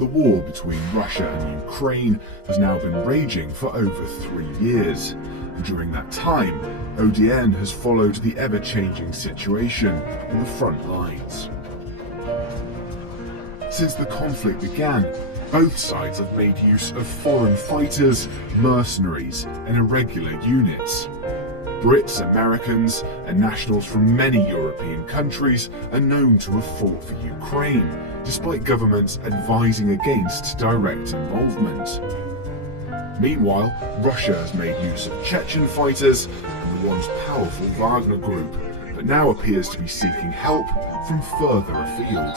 The war between Russia and Ukraine has now been raging for over 3 years, and during that time, ODN has followed the ever-changing situation on the front lines. Since the conflict began, both sides have made use of foreign fighters, mercenaries, and irregular units. Brits, Americans, and nationals from many European countries are known to have fought for Ukraine, despite governments advising against direct involvement. Meanwhile, Russia has made use of Chechen fighters and the once powerful Wagner Group, but now appears to be seeking help from further afield.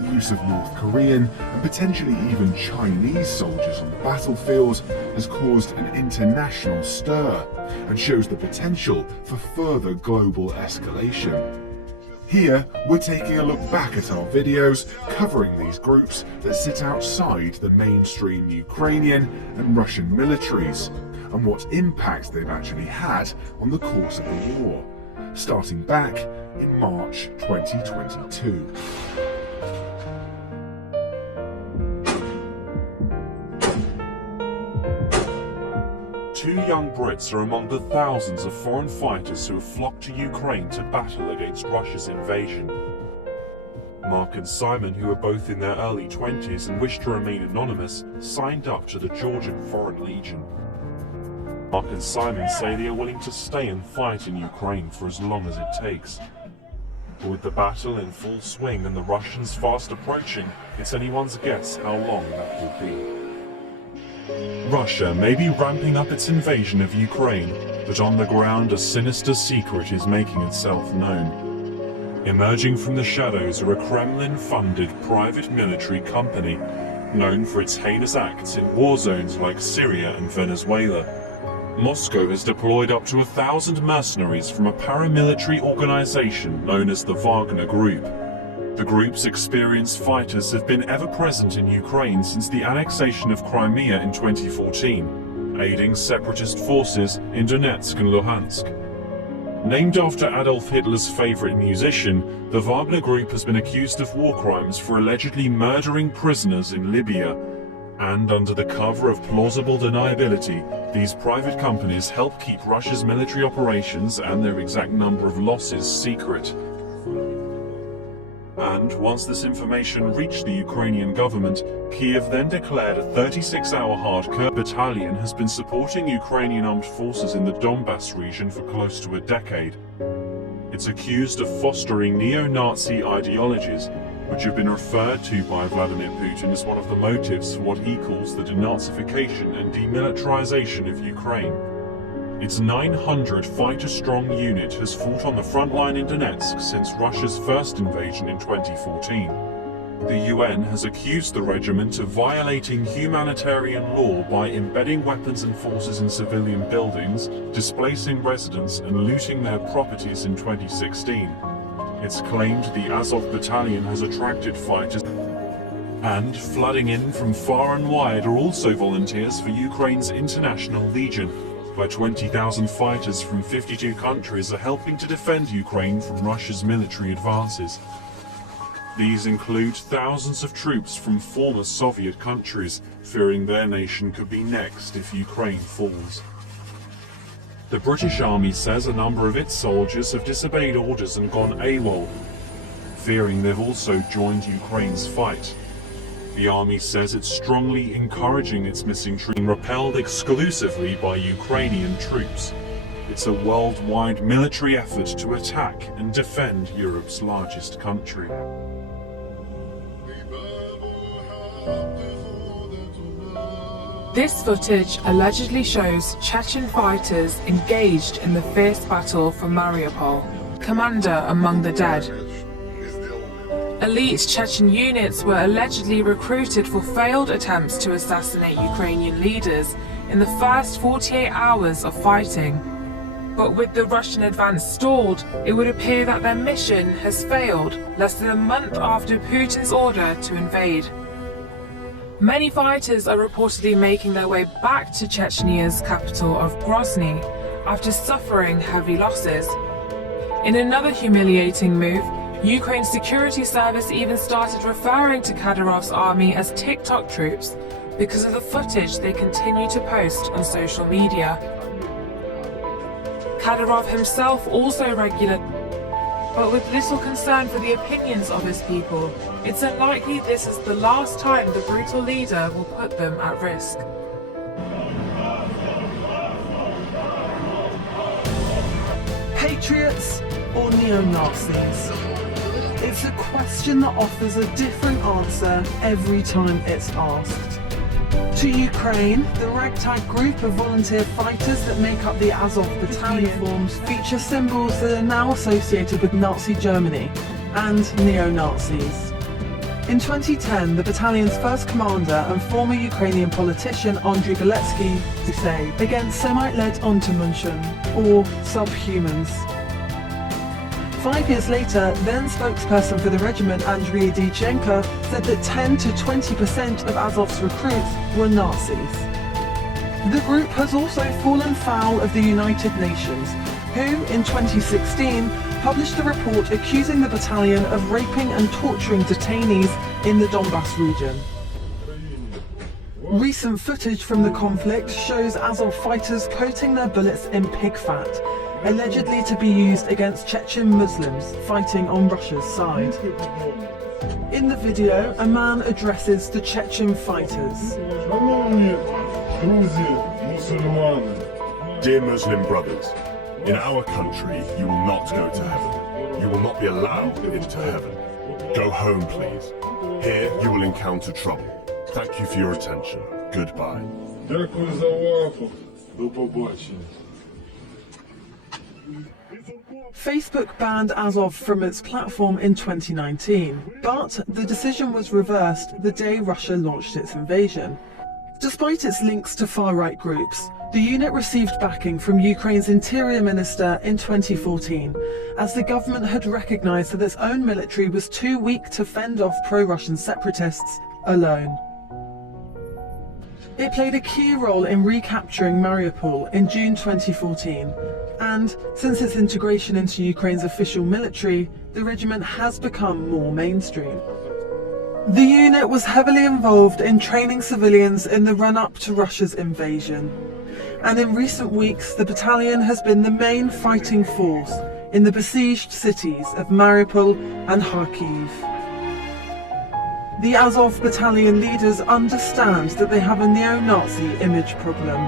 The use of North Korean and potentially even Chinese soldiers on the battlefield has caused an international stir and shows the potential for further global escalation. Here, we're taking a look back at our videos covering these groups that sit outside the mainstream Ukrainian and Russian militaries, and what impact they've actually had on the course of the war, starting back in March 2022. Two young Brits are among the thousands of foreign fighters who have flocked to Ukraine to battle against Russia's invasion. Mark and Simon, who are both in their early 20s and wish to remain anonymous, signed up to the Georgian Foreign Legion. Mark and Simon say they are willing to stay and fight in Ukraine for as long as it takes. But with the battle in full swing and the Russians fast approaching, it's anyone's guess how long that will be. Russia may be ramping up its invasion of Ukraine, but on the ground a sinister secret is making itself known. Emerging from the shadows are a Kremlin-funded private military company, known for its heinous acts in war zones like Syria and Venezuela. Moscow has deployed up to 1,000 mercenaries from a paramilitary organization known as the Wagner Group. The group's experienced fighters have been ever present in Ukraine since the annexation of Crimea in 2014, aiding separatist forces in Donetsk and Luhansk. Named after Adolf Hitler's favorite musician, the Wagner Group has been accused of war crimes for allegedly murdering prisoners in Libya. And under the cover of plausible deniability, these private companies help keep Russia's military operations and their exact number of losses secret. And once this information reached the Ukrainian government, Kiev then declared a 36-hour hardcore battalion has been supporting Ukrainian armed forces in the Donbass region for close to a decade. It's accused of fostering neo-Nazi ideologies, which have been referred to by Vladimir Putin as one of the motives for what he calls the denazification and demilitarization of Ukraine. Its 900 fighter-strong unit has fought on the front line in Donetsk since Russia's first invasion in 2014. The UN has accused the regiment of violating humanitarian law by embedding weapons and forces in civilian buildings, displacing residents and looting their properties in 2016. It's claimed the Azov battalion has attracted fighters, and flooding in from far and wide are also volunteers for Ukraine's International Legion, where 20,000 fighters from 52 countries are helping to defend Ukraine from Russia's military advances. These include thousands of troops from former Soviet countries, fearing their nation could be next if Ukraine falls. The British Army says a number of its soldiers have disobeyed orders and gone AWOL, fearing they've also joined Ukraine's fight. The army says it's strongly encouraging its missing troops repelled exclusively by Ukrainian troops. It's a worldwide military effort to attack and defend Europe's largest country. This footage allegedly shows Chechen fighters engaged in the fierce battle for Mariupol, commander among the dead. Elite Chechen units were allegedly recruited for failed attempts to assassinate Ukrainian leaders in the first 48 hours of fighting. But with the Russian advance stalled, it would appear that their mission has failed less than a month after Putin's order to invade. Many fighters are reportedly making their way back to Chechny's capital of Grozny after suffering heavy losses. In another humiliating move, Ukraine's security service even started referring to Kadyrov's army as TikTok troops because of the footage they continue to post on social media. Kadyrov himself also regularly, but with little concern for the opinions of his people, it's unlikely this is the last time the brutal leader will put them at risk. Patriots or neo-Nazis? It's a question that offers a different answer every time it's asked. To Ukraine, the ragtag group of volunteer fighters that make up the Azov battalion uniforms feature symbols that are now associated with Nazi Germany and neo-Nazis. In 2010, the battalion's first commander and former Ukrainian politician Andriy Beletsky say against Semite-led Untermenschen, or subhumans. 5 years later, then spokesperson for the regiment Andriy Dyachenko said that 10 to 20% of Azov's recruits were Nazis. The group has also fallen foul of the United Nations, who in 2016 published a report accusing the battalion of raping and torturing detainees in the Donbass region. Recent footage from the conflict shows Azov fighters coating their bullets in pig fat, allegedly to be used against Chechen Muslims fighting on Russia's side. In the video, a man addresses the Chechen fighters. Dear Muslim brothers, in our country you will not go to heaven. You will not be allowed into heaven. Go home, please. Here you will encounter trouble. Thank you for your attention. Goodbye. Дякую за увагу. До побачення. Facebook banned Azov from its platform in 2019, but the decision was reversed the day Russia launched its invasion. Despite its links to far-right groups, the unit received backing from Ukraine's interior minister in 2014, as the government had recognized that its own military was too weak to fend off pro-Russian separatists alone. It played a key role in recapturing Mariupol in June 2014, and since its integration into Ukraine's official military, the regiment has become more mainstream. The unit was heavily involved in training civilians in the run-up to Russia's invasion, and in recent weeks the battalion has been the main fighting force in the besieged cities of Mariupol and Kharkiv. The Azov battalion leaders understand that they have a neo-Nazi image problem.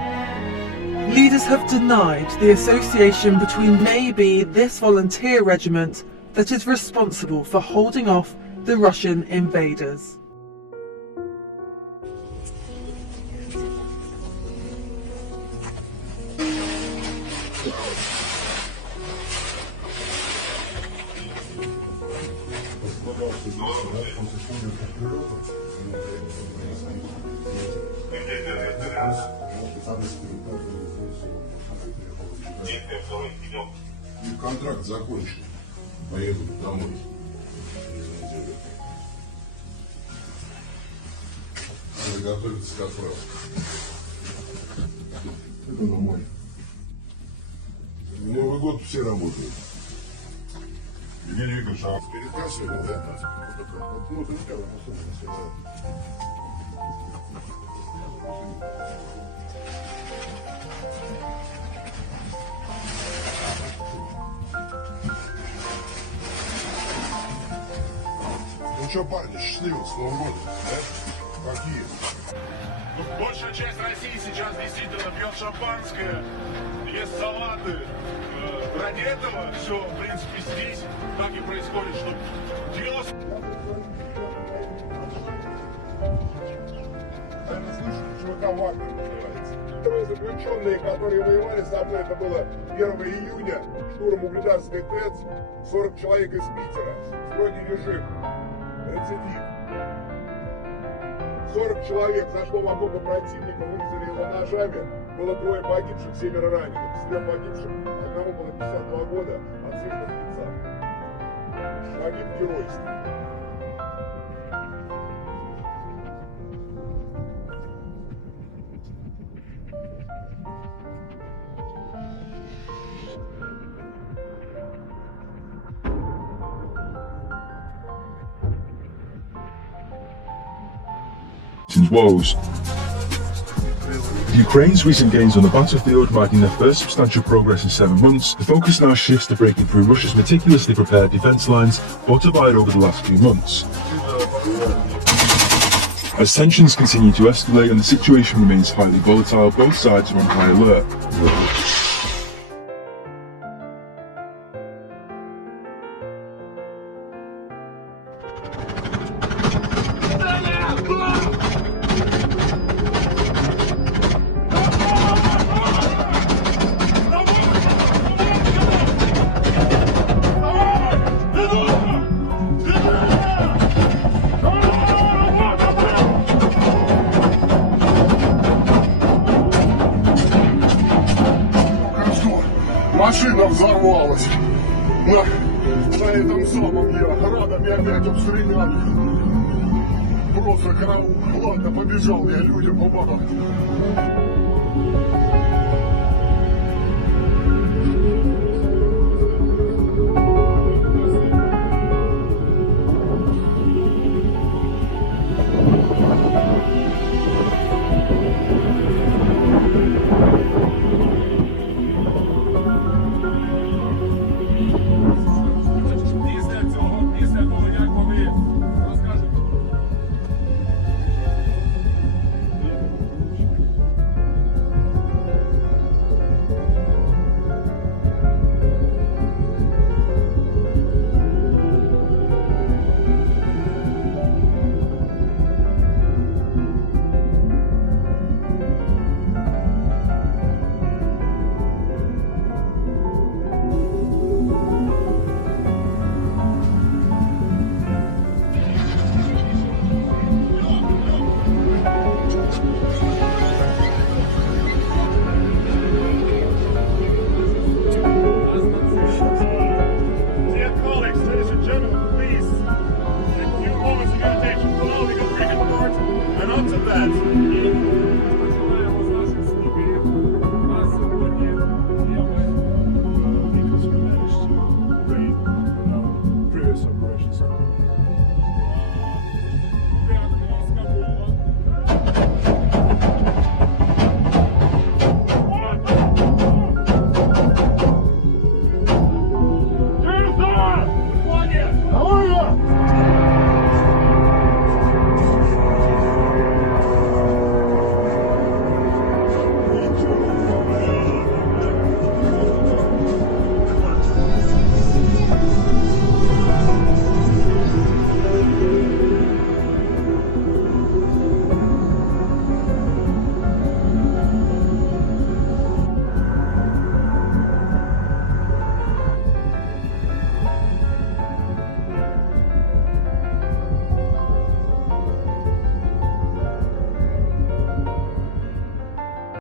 Leaders have denied the association between maybe this volunteer regiment that is responsible for holding off the Russian invaders. Контракт закончен. Поеду домой. Надо готовиться к отправке. Это домой. В Новый год все работают. Евгений Викторович, а перебрасывали, да? Ну, то есть, первое, особенности, да. Ну что, парни, счастливо, с Новым годом, да? Какие? Большая часть России сейчас действительно пьет шампанское, ест салаты. Ради этого все, в принципе, здесь так и происходит, что 90... Наверное, слышали, ЧВК Вагнер называется. Трое заключенные, которые воевали со мной, это было 1 июня, штурм Угледарской ТЭЦ, 40 человек из Питера, строгий режим, рецидив. 40 человек зашло в окопы противника, вырезали его ножами, было 3 погибших, 7 раненых. Из 3 погибших одному было 52 года, от всех до лица. Погиб геройски. Putin's woes. Ukraine's recent gains on the battlefield, marking their first substantial progress in 7 months, the focus now shifts to breaking through Russia's meticulously prepared defence lines, fortified over the last few months. As tensions continue to escalate and the situation remains highly volatile, both sides are on high alert. Машина взорвалась на этом самом градом, и опять обстреляли. Просто караул. Ладно, побежал я людям помогать.